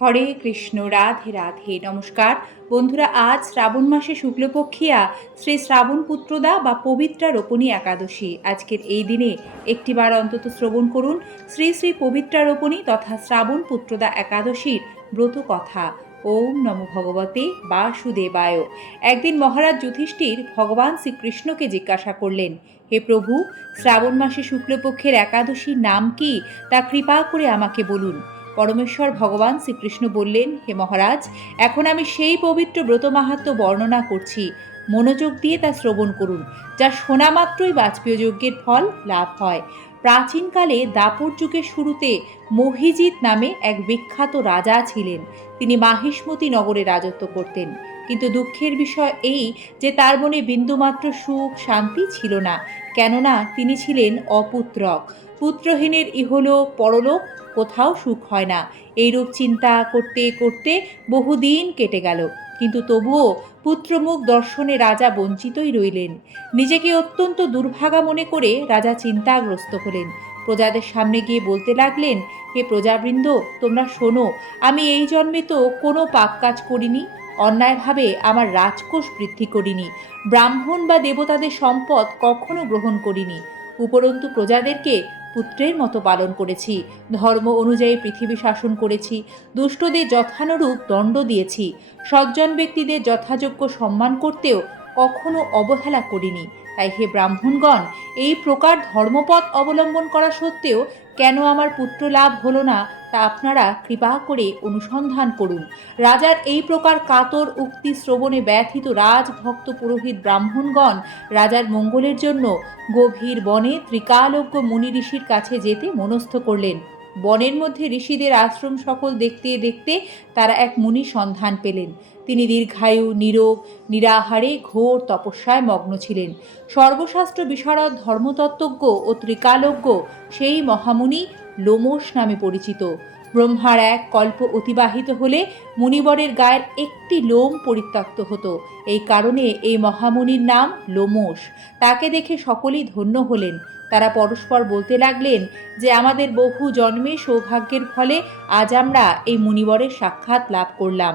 হরে কৃষ্ণ, রাধে রাধে। নমস্কার। বন্ধুরা, আজ শ্রাবণ মাসে শুক্লপক্ষিয়া শ্রী শ্রাবণ পুত্রদা বা পবিত্রা রোপণী একাদশী। আজকের এই দিনে একটিবার অন্তত শ্রবণ করুন। শ্রী শ্রী পবিত্রা রোপণী তথা শ্রাবণ পুত্রদা একাদশীর ব্রত কথা। ওম নম ভগবতে বাসুদেবায়। একদিন মহারাজ যুধিষ্ঠির ভগবান শ্রীকৃষ্ণকে জিজ্ঞাসা করলেন, হে প্রভু, শ্রাবণ মাসে শুক্লপক্ষের একাদশীর নাম কি? তা কৃপা করে আমাকে বলুন। পরমেশ্বর ভগবান শ্রীকৃষ্ণ বললেন, হে মহারাজ, এখন আমি সেই পবিত্র ব্রত মাহাত্ম বর্ণনা করছি। মনোযোগ দিয়ে তা শ্রবণ করুন, যা শোনা মাত্রই বাজপেয় যজ্ঞের ফল লাভ হয়। প্রাচীনকালে দাপর যুগের শুরুতে মহিজিৎ নামে এক বিখ্যাত রাজা ছিলেন। তিনি মাহিষ্মতি নগরে রাজত্ব করতেন। কিন্তু দুঃখের বিষয় এই যে তার মনে বিন্দুমাত্র সুখ শান্তি ছিল না, কেননা তিনি ছিলেন অপুত্রক। পুত্রহীনের ইহলোক, পরলোক কোথাও সুখ হয় না। এইরূপ চিন্তা করতে করতে বহুদিন কেটে গেল। কিন্তু তবুও পুত্রমুখ দর্শনে রাজা বঞ্চিতই রইলেন। নিজেকে অত্যন্ত দুর্ভাগা মনে করে রাজা চিন্তাগ্রস্ত হলেন। প্রজাদের সামনে গিয়ে বলতে লাগলেন, হে প্রজাবৃন্দ, তোমরা শোনো, আমি এই জন্মে তো কোনো পাপ কাজ করিনি। অন্যায়ভাবে আমার রাজকোষ বৃদ্ধি করিনি। ব্রাহ্মণ বা দেবতাদের সম্পদ কখনো গ্রহণ করিনি। উপরন্তু প্রজাদেরকে পুত্রের মতো পালন করেছি, ধর্ম অনুযায়ী পৃথিবী শাসন করেছি, দুষ্টদের যথানুরূপ দণ্ড দিয়েছি, সজ্জন ব্যক্তিদের যথাযোগ্য সম্মান করতেও কখনো অবহেলা করিনি। তাই হে ব্রাহ্মণগণ, এই প্রকার ধর্মপথ অবলম্বন করা সত্ত্বেও কেন আমার পুত্র লাভ হলো না তা আপনারা কৃপা করে অনুসন্ধান করুন। রাজার এই প্রকার কাতর উক্তি শ্রবণে ব্যথিত রাজভক্ত পুরোহিত ব্রাহ্মণগণ রাজার মঙ্গলের জন্য গভীর বনে ত্রিকালজ্ঞ মুনি ঋষির কাছে যেতে মনস্থ করলেন। বনের মধ্যে ঋষিদের আশ্রম সকল দেখতে দেখতে তারা এক মুনি সন্ধান পেলেন। তিনি দীর্ঘায়ু, নীরব, নিরাহারে, ঘোর তপস্যায় মগ্ন ছিলেন। সর্বশাস্ত্র বিশারদ, ধর্মতত্ত্বজ্ঞ ও ত্রিকালজ্ঞ সেই মহামুনি লোমস নামে পরিচিত। ব্রহ্মার এক কল্প অতিবাহিত হলে মুনিবরের গায়ের একটি লোম পরিত্যক্ত হতো। এই কারণে এই মহামুনির নাম লোমস তাকে দেখে সকলেই ধন্য হলেন। তারা পরস্পর বলতে লাগলেন যে, আমাদের বহু জন্মে সৌভাগ্যের ফলে আজ আমরা এই মুনিবরের সাক্ষাৎ লাভ করলাম।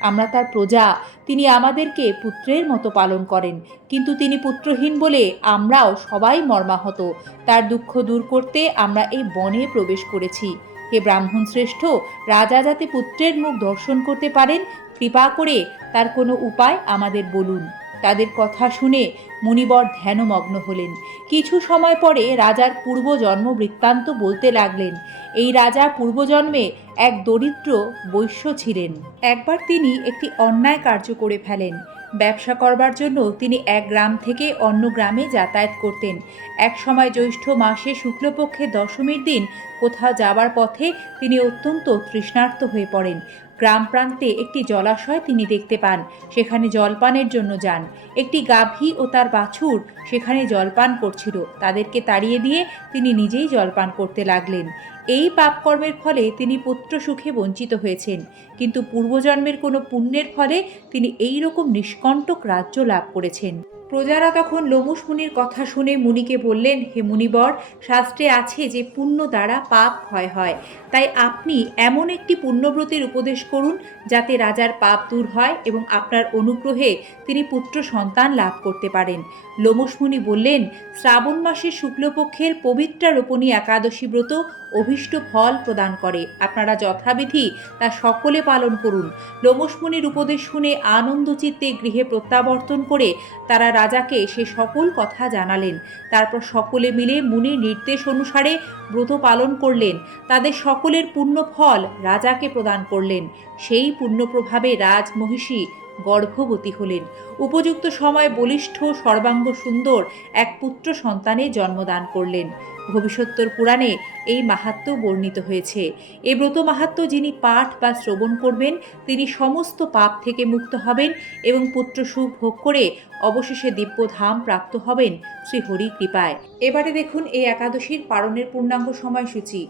আমরা তার প্রজা। তিনি আমাদেরকে পুত্রের মতো পালন করেন। কিন্তু তিনি পুত্রহীন বলে আমরাও সবাই মর্মাহত। তার দুঃখ দূর করতে আমরা এই বনে প্রবেশ করেছি। হে ব্রাহ্মণ শ্রেষ্ঠ, রাজা যাতে পুত্রের মুখ দর্শন করতে পারেন, কৃপা করে তার কোনো উপায় আমাদের বলুন। তাদের কথা শুনে মুনিবর ধ্যানমগ্ন হলেন। কিছু সময় পরে রাজার পূর্বজন্ম বৃত্তান্ত বলতে লাগলেন, এই রাজা পূর্বজন্মে এক দরিদ্র বৈশ্য ছিলেন। একবার তিনি একটি অন্যায় কার্য করে ফেলেন। ব্যবসা করবার জন্য তিনি এক গ্রাম থেকে অন্য গ্রামে যাতায়াত করতেন। এক সময় জ্যৈষ্ঠ মাসে শুক্লপক্ষের দশমীর দিন কোথাও যাবার পথে তিনি অত্যন্ত তৃষ্ণার্ত হয়ে পড়েন। গ্রাম প্রান্তে একটি জলাশয় তিনি দেখতে পান। সেখানে জলপানের জন্য যান। একটি গাভী ও তার বাছুর সেখানে জলপান করছিল। তাদেরকে তাড়িয়ে দিয়ে তিনি নিজেই জলপান করতে লাগলেন। এই পাপকর্মের ফলে তিনি পুত্র সুখে বঞ্চিত হয়েছেন। কিন্তু পূর্বজন্মের কোনো পুণ্যের ফলে তিনি এই রকম নিষ্কণ্টক রাজ্য লাভ করেছেন। প্রজারা তখন লোমুস মুনির কথা শুনে মুনিকে বললেন, হে মুনিবর, শাস্ত্রে আছে যে পুণ্য দ্বারা পাপ ক্ষয় হয়। তাই আপনি এমন একটি পুণ্যব্রতের উপদেশ করুন, যাতে রাজার পাপ দূর হয় এবং আপনার অনুগ্রহে তিনি পুত্র সন্তান লাভ করতে পারেন। লোমুস মুনি বললেন, শ্রাবণ মাসের শুক্লপক্ষের পবিত্রা রোপণী একাদশী ব্রত অভীষ্ট ফল প্রদান করে। আপনারা যথাবিধি তা সকলে পালন করুন। লোমসমুনির উপদেশ শুনে আনন্দচিত্তে গৃহে প্রত্যাবর্তন করে তারা রাজাকে সে সকল কথা জানালেন। তারপর সকলে মিলে মুনি নির্দেশ অনুসারে ব্রত পালন করলেন। তাদের সকলের পুণ্য ফল রাজাকে প্রদান করলেন। সেই পুণ্যপ্রভাবে রাজ মহিষী গর্ভবতী হলেন। উপযুক্ত সময় বলিষ্ঠ, সর্বাঙ্গ সুন্দর এক পুত্র সন্তানে জন্মদান করলেন। ভবিষ্যত্তর পুরাণে এই মাহাত্ম বর্ণিত হয়েছে। এ ব্রত মাহাত্ম যিনি পাঠ বা শ্রবণ করবেন, তিনি সমস্ত পাপ থেকে মুক্ত হবেন এবং পুত্র সুখ ভোগ করে অবশেষে দিব্য ধাম প্রাপ্ত হবেন শ্রী হরি কৃপায়। এবারে দেখুন এই একাদশীর পালনের পূর্ণাঙ্গ সময়সূচি।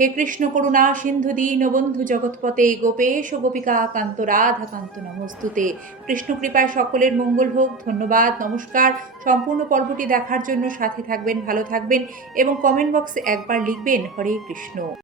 হে কৃষ্ণ করুণা, সিন্ধু দীন বন্ধু জগৎপতে গোপেশ গোপিকা কান্ত রাধা কান্ত নমস্তুতে। কৃষ্ণ কৃপায় সকলের মঙ্গল হোক, ধন্যবাদ, নমস্কার। সম্পূর্ণ পর্বটি দেখার জন্য সাথে থাকবেন, ভালো থাকবেন এবং কমেন্ট বক্সে একবার লিখবেন, হরে কৃষ্ণ।